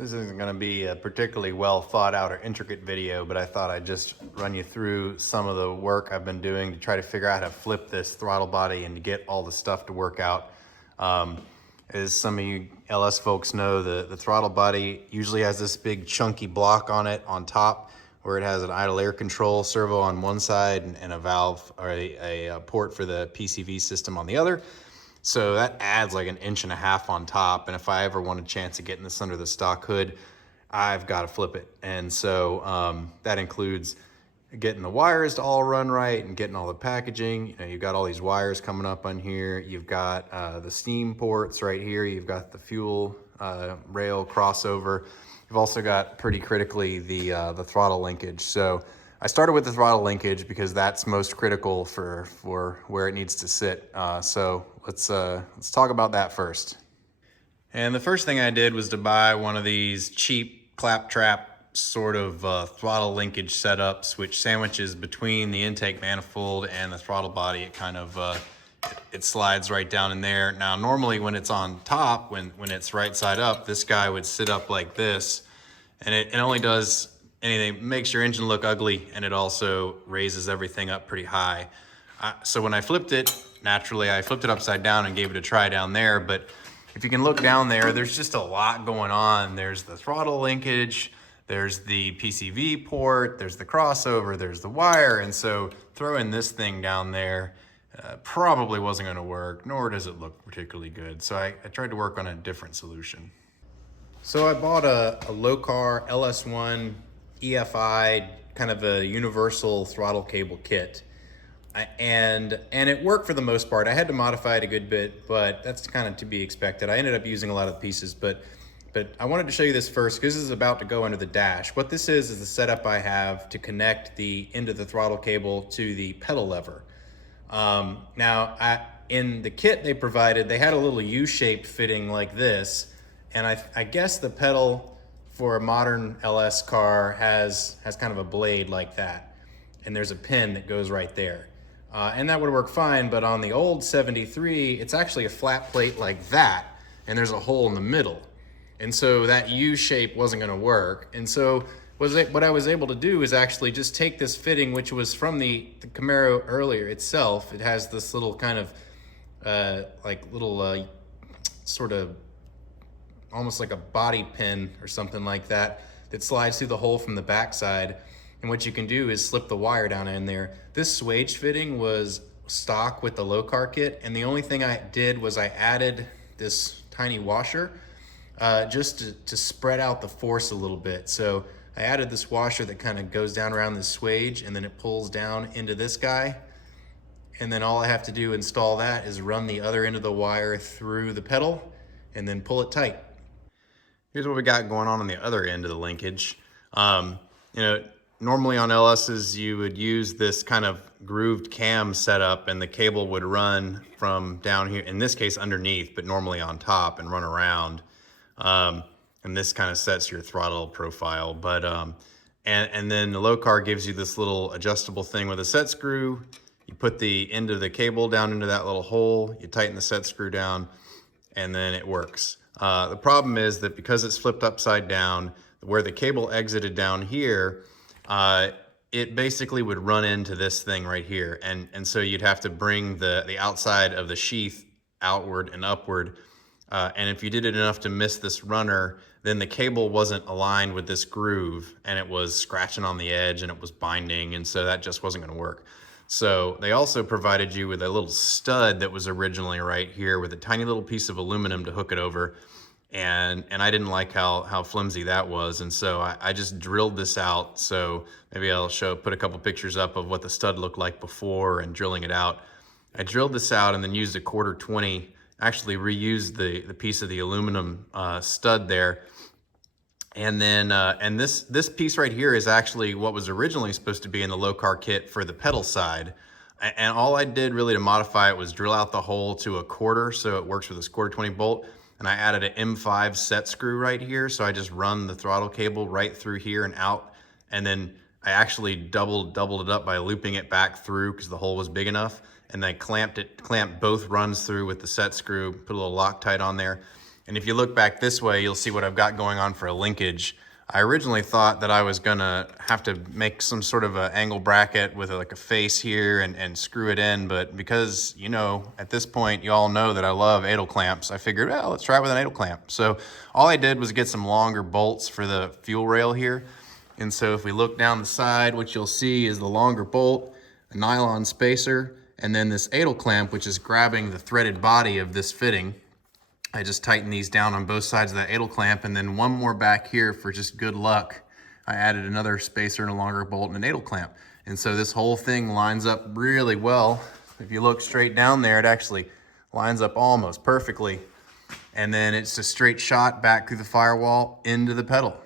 This isn't going to be a particularly well thought out or intricate video, but I thought I'd just run you through some of the work I've been doing to try to figure out how to flip this throttle body and to get all the stuff to work out. As some of you LS folks know, the throttle body usually has this big chunky block on it on top where it has an idle air control servo on one side and a valve or a port for the PCV system on the other. So that adds like 1.5 inches on top. And if I ever want a chance of getting this under the stock hood, I've got to flip it. And so that includes getting the wires to all run right and getting all the packaging. You know, you've got all these wires coming up on here. You've got the steam ports right here. You've got the fuel rail crossover. You've also got, pretty critically, the throttle linkage. So I started with the throttle linkage because that's most critical for where it needs to sit. So let's talk about that first. And the first thing I did was to buy one of these cheap claptrap sort of throttle linkage setups, which sandwiches between the intake manifold and the throttle body. It kind of it slides right down in there. Now normally when it's on top, when it's right side up, this guy would sit up like this, and it only does anything, it makes your engine look ugly, and it also raises everything up pretty high. So when I flipped it, naturally I flipped it upside down and gave it a try down there, but if you can look down there, there's just a lot going on. There's the throttle linkage, there's the PCV port, there's the crossover, there's the wire, and so throwing this thing down there probably wasn't going to work, nor does it look particularly good. So I tried to work on a different solution. So I bought a Lokar LS1 EFI, kind of a universal throttle cable kit. And it worked for the most part. I had to modify it a good bit, but that's kind of to be expected. I ended up using a lot of the pieces, but I wanted to show you this first because this is about to go under the dash. What this is the setup I have to connect the end of the throttle cable to the pedal lever. Now, in the kit they provided, they had a little U-shaped fitting like this, and I guess the pedal for a modern LS car has kind of a blade like that, and there's a pin that goes right there. And that would work fine, but on the old 73, it's actually a flat plate like that, and there's a hole in the middle. And so that U shape wasn't gonna work. And so what I was able to do is actually just take this fitting, which was from the Camaro earlier itself. It has this little kind of, sort of, almost like a body pin or something like that, that slides through the hole from the backside. And what you can do is slip the wire down in there. This swage fitting was stock with the Lokar kit, and the only thing I did was I added this tiny washer just to spread out the force a little bit. So I added this washer that kind of goes down around this swage, and then it pulls down into this guy. And then all I have to do to install that is run the other end of the wire through the pedal and then pull it tight. Here's what we got going on the other end of the linkage. Normally on LS's, you would use this kind of grooved cam setup, and the cable would run from down here, in this case underneath, but normally on top, and run around. And this kind of sets your throttle profile. But and then the Lokar gives you this little adjustable thing with a set screw. You put the end of the cable down into that little hole, you tighten the set screw down, and then it works. The problem is that because it's flipped upside down, where the cable exited down here, it basically would run into this thing right here. And so you'd have to bring the outside of the sheath outward and upward. And if you did it enough to miss this runner, then the cable wasn't aligned with this groove, and it was scratching on the edge, and it was binding, and so that just wasn't going to work. So they also provided you with a little stud that was originally right here with a tiny little piece of aluminum to hook it over. And I didn't like how flimsy that was, and so I just drilled this out. So maybe I'll put a couple pictures up of what the stud looked like before and drilling it out. I drilled this out and then used a 1/4-20, actually reused the piece of the aluminum stud there. And then and this piece right here is actually what was originally supposed to be in the Lokar kit for the pedal side. And all I did really to modify it was drill out the hole to a 1/4, so it works with this 1/4-20 bolt. And I added an M5 set screw right here. So I just run the throttle cable right through here and out. And then I actually doubled it up by looping it back through because the hole was big enough. And I clamped both runs through with the set screw, put a little Loctite on there. And if you look back this way, you'll see what I've got going on for a linkage. I originally thought that I was gonna have to make some sort of an angle bracket with like a face here and screw it in, but because, you know, at this point, you all know that I love idle clamps, I figured, well, let's try it with an idle clamp. So all I did was get some longer bolts for the fuel rail here. And so if we look down the side, what you'll see is the longer bolt, a nylon spacer, and then this idle clamp, which is grabbing the threaded body of this fitting. I just tighten these down on both sides of that idle clamp, and then one more back here for just good luck. I added another spacer and a longer bolt and an idle clamp. And so this whole thing lines up really well. If you look straight down there, it actually lines up almost perfectly. And then it's a straight shot back through the firewall into the pedal.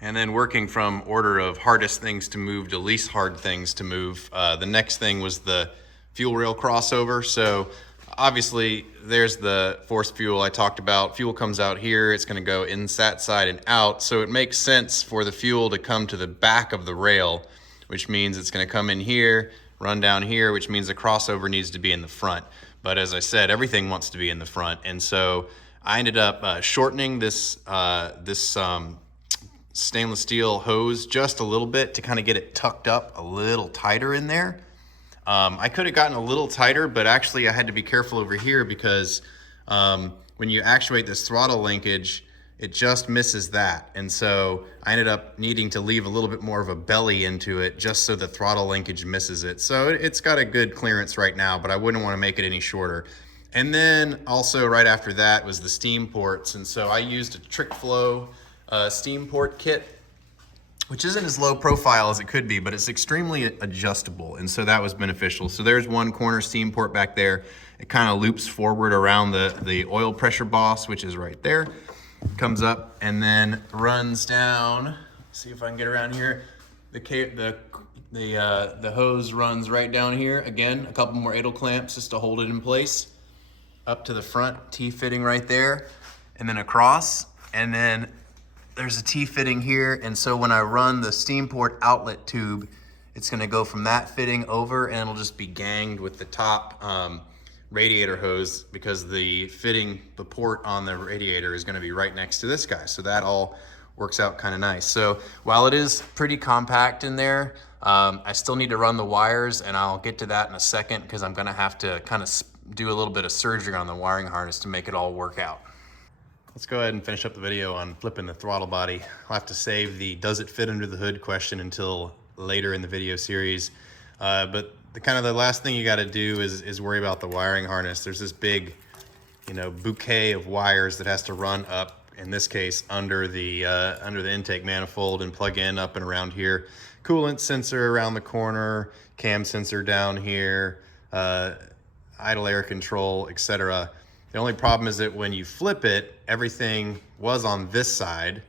And then working from order of hardest things to move to least hard things to move, the next thing was the fuel rail crossover. So obviously there's the force fuel I talked about. Fuel comes out here, it's gonna go in that side and out. So it makes sense for the fuel to come to the back of the rail, which means it's gonna come in here, run down here, which means the crossover needs to be in the front. But as I said, everything wants to be in the front. And so I ended up shortening this, stainless steel hose just a little bit to kind of get it tucked up a little tighter in there. I could have gotten a little tighter, but actually I had to be careful over here because when you actuate this throttle linkage, it just misses that. And so I ended up needing to leave a little bit more of a belly into it just so the throttle linkage misses it. So it's got a good clearance right now, but I wouldn't want to make it any shorter. And then also right after that was the steam ports. And so I used a Trick Flow steam port kit, which isn't as low profile as it could be, but it's extremely adjustable. And so that was beneficial. So there's one corner steam port back there. It kind of loops forward around the oil pressure boss, which is right there. Comes up and then runs down. See if I can get around here. The hose runs right down here. Again, a couple more idle clamps just to hold it in place. Up to the front, T-fitting right there. And then across, and then there's a T-fitting here. And so when I run the steam port outlet tube, it's gonna go from that fitting over and it'll just be ganged with the top radiator hose because the port on the radiator is gonna be right next to this guy. So that all works out kind of nice. So while it is pretty compact in there, I still need to run the wires, and I'll get to that in a second because I'm gonna have to kind of do a little bit of surgery on the wiring harness to make it all work out. Let's go ahead and finish up the video on flipping the throttle body. I'll have to save the does it fit under the hood question until later in the video series. But the last thing you gotta do is worry about the wiring harness. There's this big, bouquet of wires that has to run up, in this case, under the intake manifold and plug in up and around here. Coolant sensor around the corner, cam sensor down here, idle air control, etc. The only problem is that when you flip it, everything was on this side.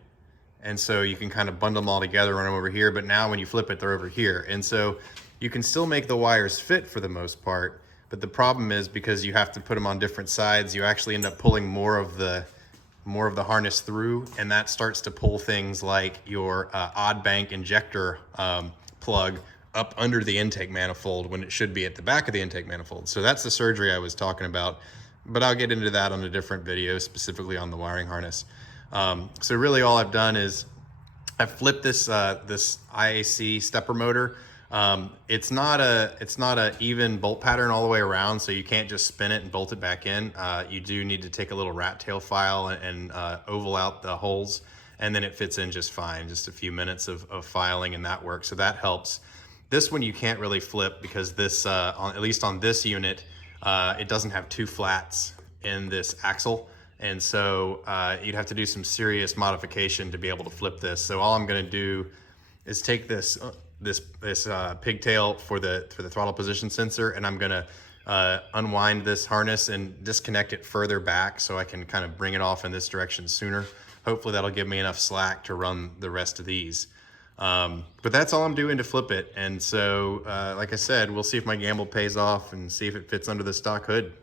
And so you can kind of bundle them all together, run them over here. But now when you flip it, they're over here. And so you can still make the wires fit for the most part. But the problem is because you have to put them on different sides, you actually end up pulling more of the harness through. And that starts to pull things like your odd bank injector plug up under the intake manifold when it should be at the back of the intake manifold. So that's the surgery I was talking about. But I'll get into that on a different video, specifically on the wiring harness. So really all I've done is I've flipped this IAC stepper motor. It's not a even bolt pattern all the way around, so you can't just spin it and bolt it back in. You do need to take a little rat tail file and oval out the holes, and then it fits in just fine. Just a few minutes of filing and that works, so that helps. This one you can't really flip because this, at least on this unit, it doesn't have two flats in this axle. And so you'd have to do some serious modification to be able to flip this. So all I'm gonna do is take this pigtail for the throttle position sensor, and I'm gonna unwind this harness and disconnect it further back so I can kind of bring it off in this direction sooner. Hopefully that'll give me enough slack to run the rest of these. But that's all I'm doing to flip it. And so, like I said, we'll see if my gamble pays off and see if it fits under the stock hood.